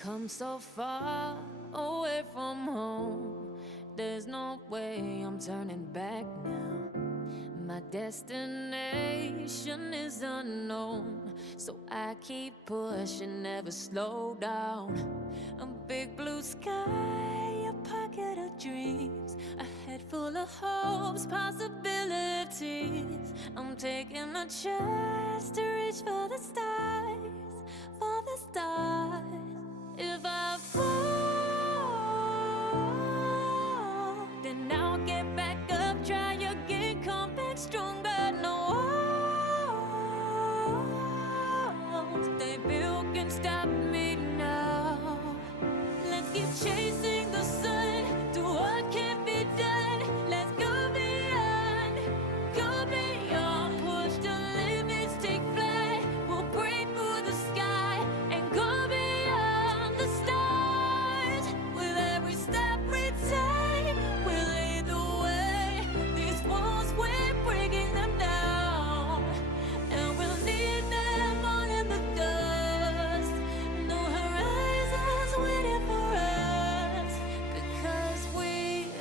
come so far away from home. There's no way I'm turning back now. My destination is unknown, so I keep pushing, never slow down. A big blue sky, a pocket of dreams, a head full of hopes, possibilities. I'm taking a chance to reach for the stars, for the stars. If I fall, then I'll get back up, try again, come back stronger. No walls they built can stop me now. Let's keep chasing the sun, do what can't be done. Let's go beyond, push the limits, take flight. We'll break through the sky and go beyond the stars. With every step we take, we'll lead the way. These walls, we're breaking them down, and we'll leave them all in the dust. No horizons waiting for us, because we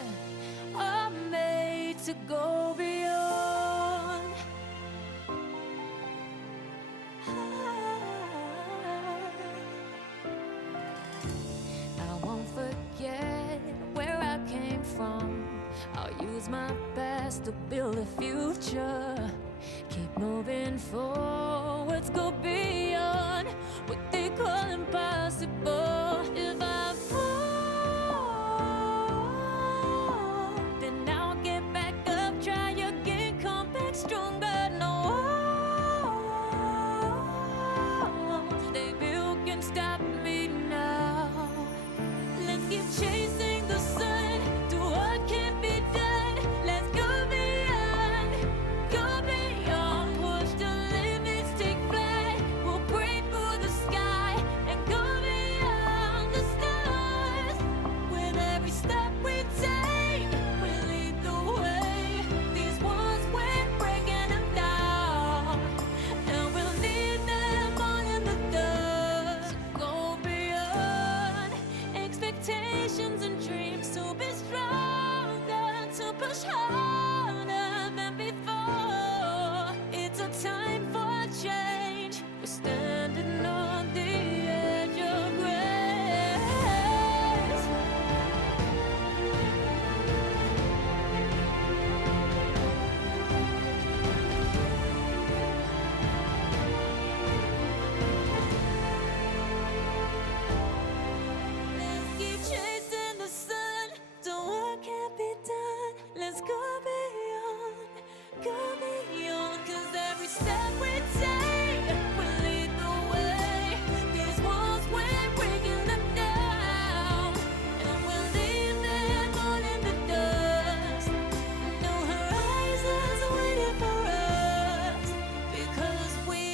are made to go beyond. I won't forget where I came from. I'll use my best to build a future. Keep moving forwards, go beyond what they call impossible. If I fall, then I'll get back up, try again, come back stronger. No walls they built can stop me now. Let's keep chasing the sun, do what can't be done. Let's go beyond, push the limits, take flight. We'll break through the sky and go beyond the stars. With every step we take, we lead the way. These walls, we're breaking them down, and we'll leave them all in the dust. Go beyond expectations and dreams, to be stronger, to push harder than before. It's a time for change. We're standing on the edge of grace. Let's keep chasing the sun, do what can't be done. Let's go beyond, 'cause every step we take will lead the way. These walls, we're breaking them down, and we'll leave them all in the dust. No horizons waiting for us, because we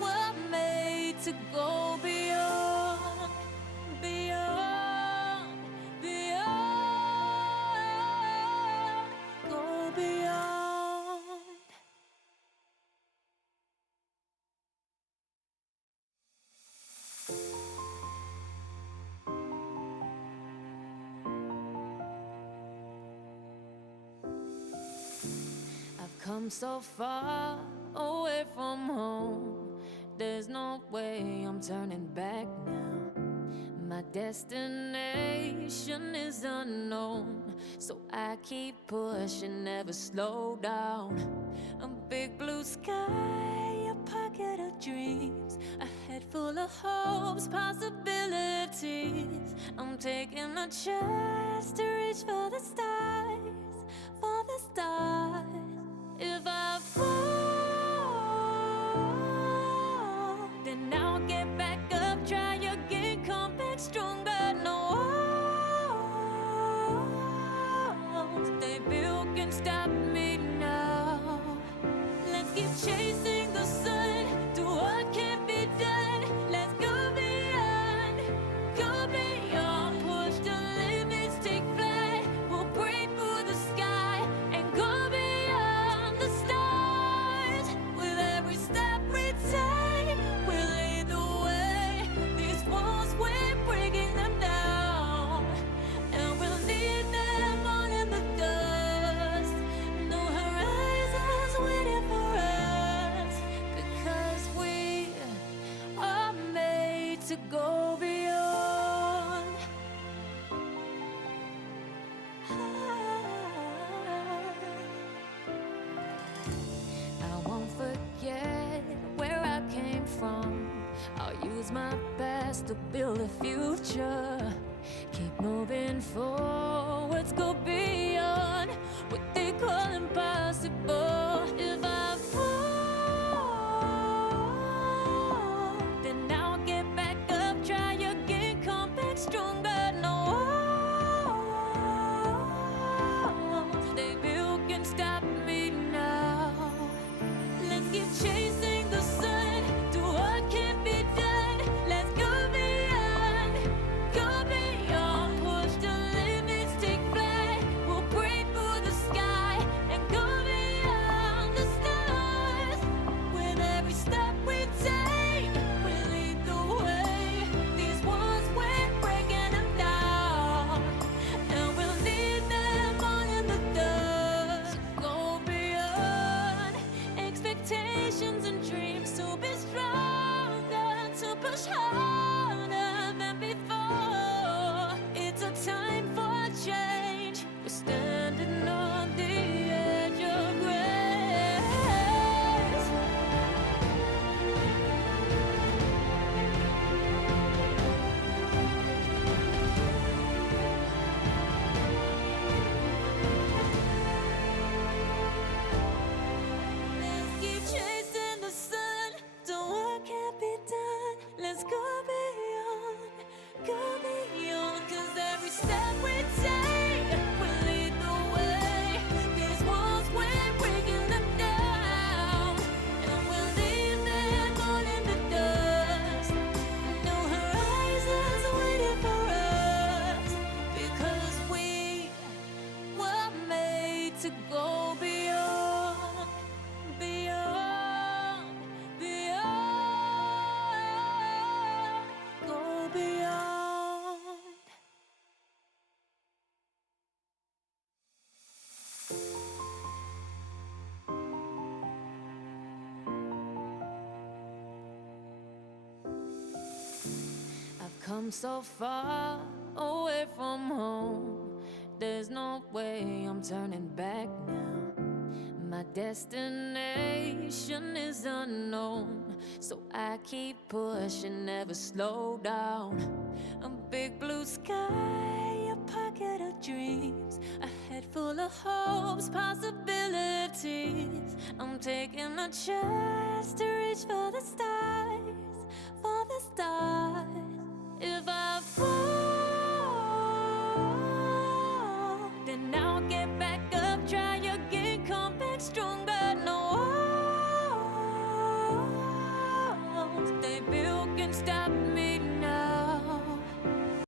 were made to go beyond, beyond, go beyond. I've come so far away from home. There's no way I'm turning back now. My destination is unknown, so I keep pushing, never slow down. A big blue sky, a pocket of dreams, a head full of hopes, possibilities. I'm taking a chance to reach for the stars, for the stars. If I fall, then I'll get back up, try again, come back stronger. No walls they built can stop me now. Let's keep chasing the sun, do what can't be done. Let's go beyond, push the limits, take flight. We'll break through the sky and go beyond the stars. With every step we take, we'll lead the way. These walls, use my past to build a future. Keep moving forwards, go beyond what they call impossible. If I fall, then I'll get back up, try again, come back stronger. No walls they built can stop me now. Let's keep chasing the sun, do what can be done. Let's go beyond, push the limits, take flight. We'll break through the sky and go beyond the stars. With every step we take, we lead the way. These walls we're breaking them down, and we'll leave them all in the dust. Go beyond expectations and dreams, to be stronger, to push harder than before. It's a time for change. We're standing on the edge of grace. Let's keep chasing the sun, do what can't be done. Let's go beyond, 'cause every step we take will lead the way. These walls we're breaking them down, and we'll leave them all in the dust. No horizons waiting for us, because we were made to go beyond, beyond, beyond, go beyond. I've come so far away from home. There's no way I'm turning back now. My destination is unknown, so I keep pushing, never slow down. A big blue sky, a pocket of dreams, a head full of hopes, possibilities. I'm taking a chance to reach for the stars, for the stars. If I fall, then I'll get back up, try again, come back stronger. No walls they built can stop me